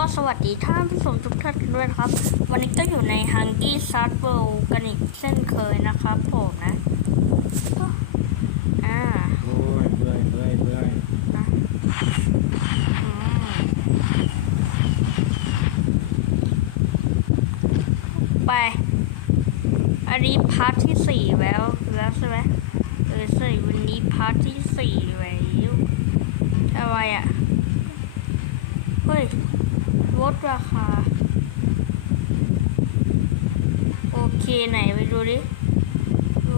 ก็สวัสดีท่านผู้ชมทุกท่านด้วยครับ วันนี้ก็อยู่ใน h u n g ี y s ซั w เ r l กันอีกเช่นเคยนะครับผมนะอ่าโอ้ยเบื่อเบื่อเบื่อไป อันนี้พาร์ทที่สี่แล้วแล้วใช่ไหมเออใช่วันนี้พาร์ทที่สี่แล้วอะไรอะเฮ้ย ลดราคา โอเคไหนไปดูดิ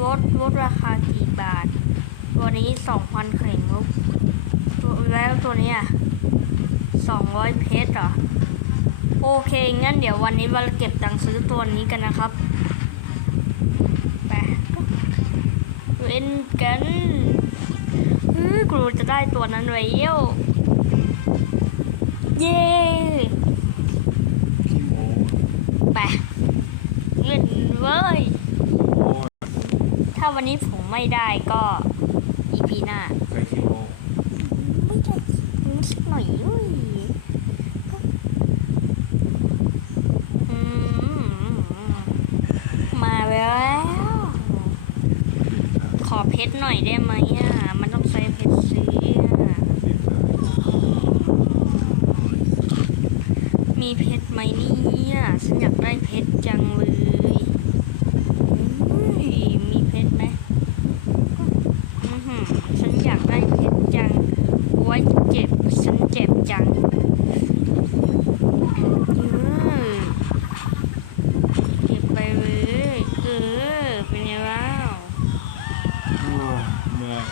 ลดลดราคากี่บาท ตัวนี้สองพันไข่มุกตัวแล้วตัวเนี้สองร้อยเพชรเหรอ โอเค งั้นเดี๋ยววันนี้เราเก็บตังค์ซื้อตัวนี้กันนะครับไปเล่นกันเฮ้ยกูจะได้ตัวนั้นไว้เย้วเย้ ไปเล่นเว้ยโอ้ย ถ้าวันนี้ผมไม่ได้ก็อีพีหน้าใครขี้โมไม่ได้นิดหน่อยเว้ยอืมมาแล้ว ขอเพชรหน่อยได้ไหมอะ มันต้องใช้เพชรซื้ออะติดเลยมีเพชรไหมเนี่ยฉันอยากได้เพชรจังเลยอุ้ยมีเพชรไหมอือหือฉันอยากได้เพชรจัง ไว้เจ็บ ฉันเจ็บจังอือเก็บไปเลยเออ เป็นไงบ้าง โอ้ยเมื่อย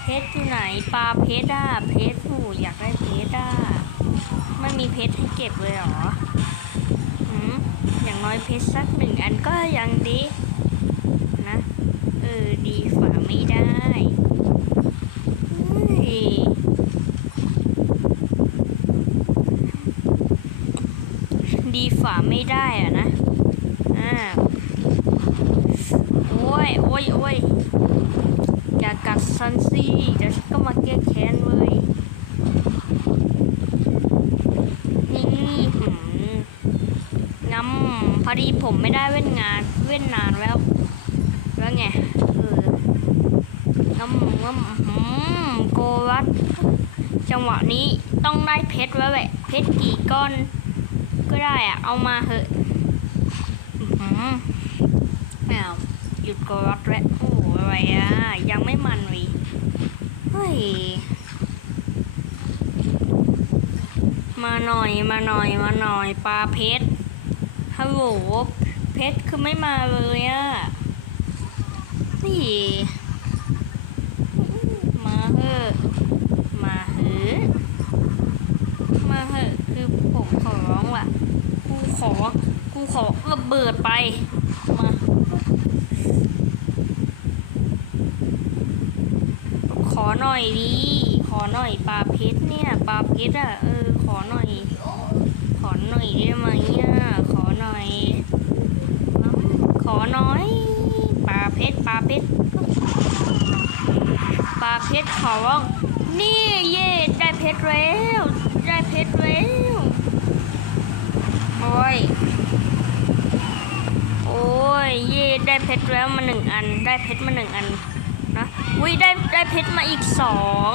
เพ ชรอยู่ไหนปลาเพชรอะเพชรหนูอยากได้เพชรอะไม่มีเพชรให้เก็บเลยหรอหืมอย่างน้อยเพชรสักหนึ่งอันก็ยังดีนะเออดีฝ่าไม่ได้ดีฝ่าไม่ได้อะนะอ่าโอ้ยโอ้ยโอ้ย อย่ากัดซันสิเดี๋ยวฉันก็มาแก้แค้นเว้ยนี่หืมงำพอดีผมไม่ได้เว้นงาน เว้นนานแล้ว แล้วไงเอองำงำหืมโกวัดจังหวะนี้ต้องได้เพชรแล้วแหละเพชรกี่ก้อน ก็ได้อะเอามาเหอะอื้อหืออ้าวหยุดโกรัดแล้ว อะไรอะ ยังไม่มันวีเฮ้ย มาหน่อยมาหน่อยมาหน่อยปลาเพชรฮัลโหลเพชรคือไม่มาเลยอะนี่มาเหอะมาเหอะมาเหอะคือผมขอร้องว่ะ กูขอ กูขอระเบิดไป มา ขอห น่อยดี ขอหน่อยปลาเพชรเนี่ยปลาเพชรอะเออขอหน่อย ขอหน่อยได้ไหมอะขอหน่อย ขอหน่อยปลาเพชรปลาเพชรปลาเพชรขอร้องนี่เย่ได้เพชรแล้วได้เพชรแล้วโอ้ยโอ้ยเย่ได้เพชรแล้วมาหนึ่งอัน ได้เพชรมาหนึ่งอัน อุ้ยได้ได้เพชรมาอีกสอง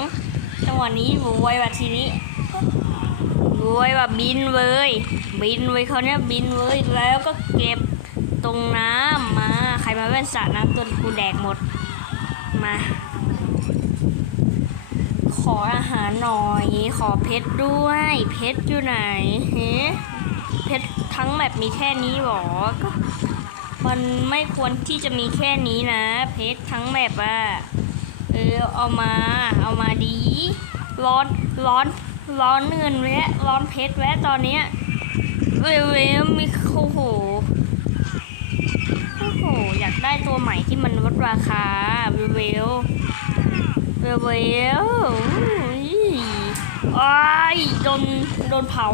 จังหวะนี้รวยแบบทีนี้รวยแบบบินเลยบินเลยเขาเนี่ยบินเลยแล้วก็เก็บตรงน้ำมาใครมาเล่นสระน้ำตัวกูแดกหมดมาขออาหารหน่อย ขอเพชรด้วย เพชรอยู่ไหนเฮ้เพชรทั้งแบบมีแค่นี้หรอก็ มันไม่ควรที่จะมีแค่นี้นะ เพชรทั้งแมปอะเออเอามา เอามาดี ร้อนร้อนร้อนเงินแวะร้อนเพชรแวะตอนเนี้ยเวเวมีโอ้โหโอ้โหอยากได้ตัวใหม่ที่มันลดราคาเวเวเวเวอุ้ยอ้ายโดนโดนเผา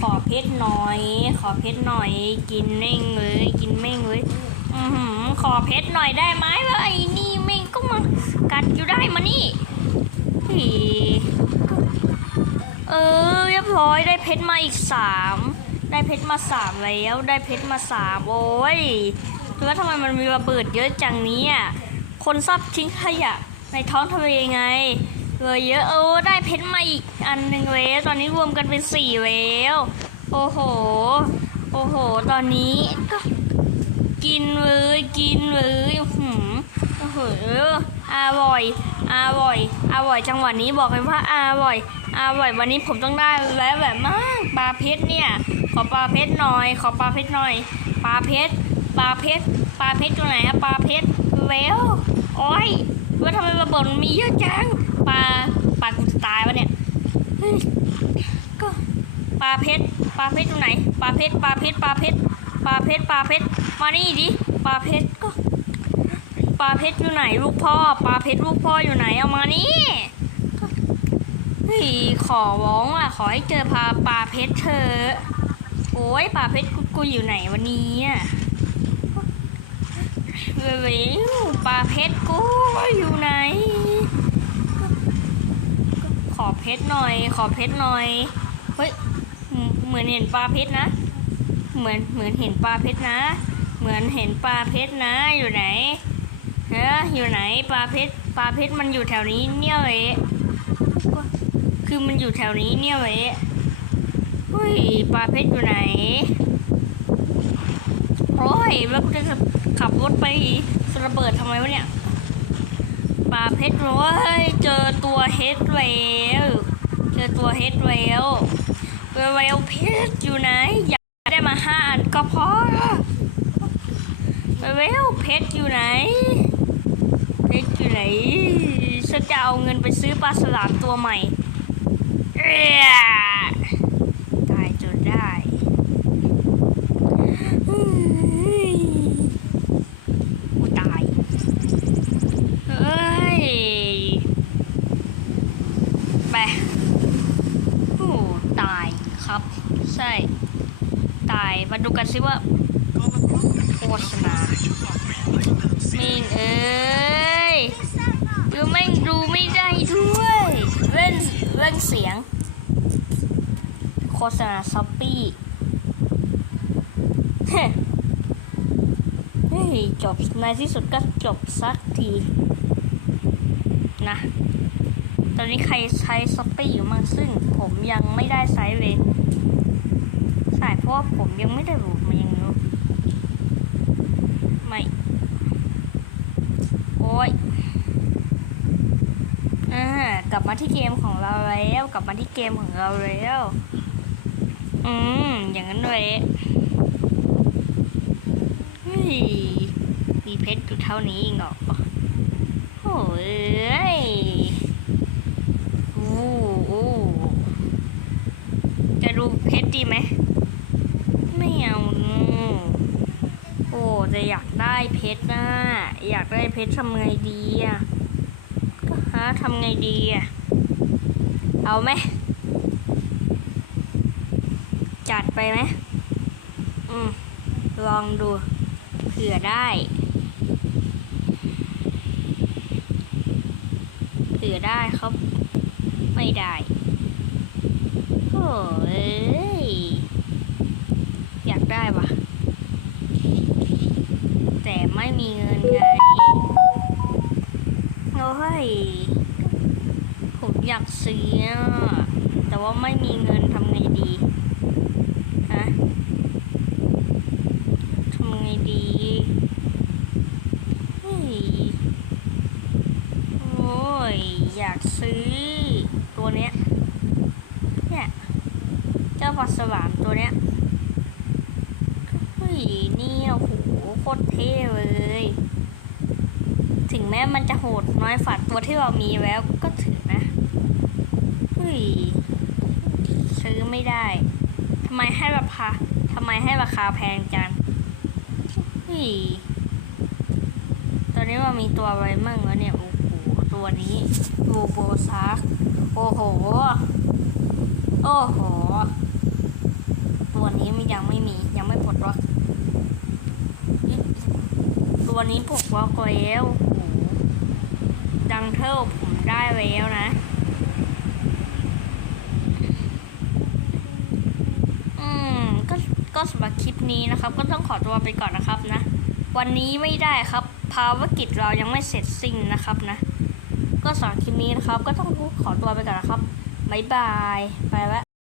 ขอเพชรหน่อย ขอเพชรหน่อย กินแม่งเลยกินแม่งเลยอือขอเพชรหน่อยได้ไหมวะไอ้นี่แม่งก็มากัดอยู่ได้มานี่เออเรียบร้อยได้เพชรมาอีกสามได้เพชรมาสามแล้วได้เพชรมาสามโอ้ยแล้วทำไมมันมีระเบิดเยอะจังนี้อะคนซับทิ้งขยะในท้องทะเลไง เลยเยอะโอ้ได้เพชรมาอีกอันหนึ่งแล้วตอนนี้รวมกันเป็นสี่แล้วโอ้โห โอ้โห ตอนนี้ก็กินเลยกินเลยอื้อหืมโอ้โหอร่อยอร่อยอร่อยจังหวะนี้บอกเลยว่าอร่อยอร่อยวันนี้ผมต้องได้แล้วแบบมากปลาเพชรเนี่ย ขอปลาเพชรหน่อย ขอปลาเพชรหน่อยปลาเพชรปลาเพชรปลาเพชรอยู่ไหนอะปลาเพชรแล้วโอ้ยว่าทำไมระเบิดมันมีเยอะจัง ปลาปลากูจะตายวะเนี่ยก็ปลาเพชรปลาเพชรอยู่ไหนปลาเพชรปลาเพชรปลาเพชรปลาเพชรปลาเพชรมานี่ดิปลาเพชรก็ปลาเพชรอยู่ไหนลูกพ่อปลาเพชรลูกพ่ออยู่ไหนเอามานี่เฮ้ยขอร้องอะขอให้เจอปลาปลาเพชรเธอะโอ้ยปลาเพชรกูอยู่ไหนวันนี้อะเร็วปลาเพชรกูอยู่ไหน อเพชรหน่อย ขอเพชรหน่อย เฮ้ย เหมือนเห็นปลาเพชรนะ เหมือนเหมือนเห็นปลาเพชรนะ เหมือนเห็นปลาเพชรนะ อยู่ไหนเอออยู่ไหนปลาเพชร ปลาเพชรมันอยู่แถวนี้เนี่ยเว้ยคือมันอยู่แถวนี้เนี่ยเว้ยเฮ้ย ปลาเพชรอยู่ไหน โอ้ยแล้วกูจะขับรถไประเบิดทำไมวะเนี่ย ปลาเพชรโอ้ยเจอตัวเฮดแล้วเจอตัวเฮดแล้วเวลเพชรอยู่ไหนอยากได้มาห้าอันก็พอเวลเพชรอยู่ไหนเพชรอยู่ไหนฉันจะเอาเงินไปซื้อปลาสลามตัวใหม่เอ้ยตายจนได้เฮ้ยกูตาย เฮ้ย ไปโอ้ตายครับ ใช่ ตาย มาดูกันสิว่าโฆษณามิงเอ้ยดูแม่งดูไม่ได้ด้วยเล่นเล่นเสียง โฆษณาซัปปี้เฮ้เฮ้ยจบในที่สุดก็จบสักทีนะ ตอนนี้ใครใช้ซัปปี้อยู่มั่งซึ่งผมยังไม่ได้ใช้เลย ใช่เพราะว่าผมยังไม่ได้รูดมันยังรู้ไม่ โอ้ยอ่ากลับมาที่เกมของเราแล้วกลับมาที่เกมของเราแล้วอืมอย่างนั้นเลยมีเพชรอยู่เท่านี้เองหรอโอ้ยอู้อู้จะดูเพชรดีไหม ไม่เอาโอ้จะอยากได้เพชรนะอยากได้เพชรทำไงดีอะก็หาทำไงดีอะเอาไหมจัดไปไหมอืมลองดูเผื่อได้เผื่อได้ครับ ไม่ได้โอ้ย อยากได้ว่ะ แต่ไม่มีเงินไงโอ้ยผมอยากซื้อแต่ว่าไม่มีเงินทำไงดี ฮะ ทำไงดีเฮ้ยโอ้ย อยากซื้อ ตัวเนี้ย เนี่ย เจ้าปลาสวามตัวเนี้ย เฮ้ยเนี่ยโอ้โห โคตรเท่เลย ถึงแม้มันจะโหดน้อยฝัดตัวที่เรามีแล้วก็ถือนะเฮ้ยซื้อไม่ได้ทำไมให้ราคาทำไมให้ราคาแพงจังเฮ้ยตอนนี้ว่ามีตัวอะไรมั่งวเนี่ยโอ้โหตัวนี้โรโบซาร์กโอ้โห โอ้โห ตัวนี้มันยังไม่มียังไม่ปลดล็อก ตัวนี้ผมว่าก็แล้วดังเทิลผมได้แล้วนะอือก็สำหรับคลิปนี้นะครับ ก็ต้องขอตัวไปก่อนนะครับนะ วันนี้ไม่ได้ครับภาวกิจเรายังไม่เสร็จสิ้นนะครับนะ ก็สำหรับคลิปนี้นะครับ ก็ต้องขอตัวไปก่อนนะครับบ๊ายบาย ไปแล้ว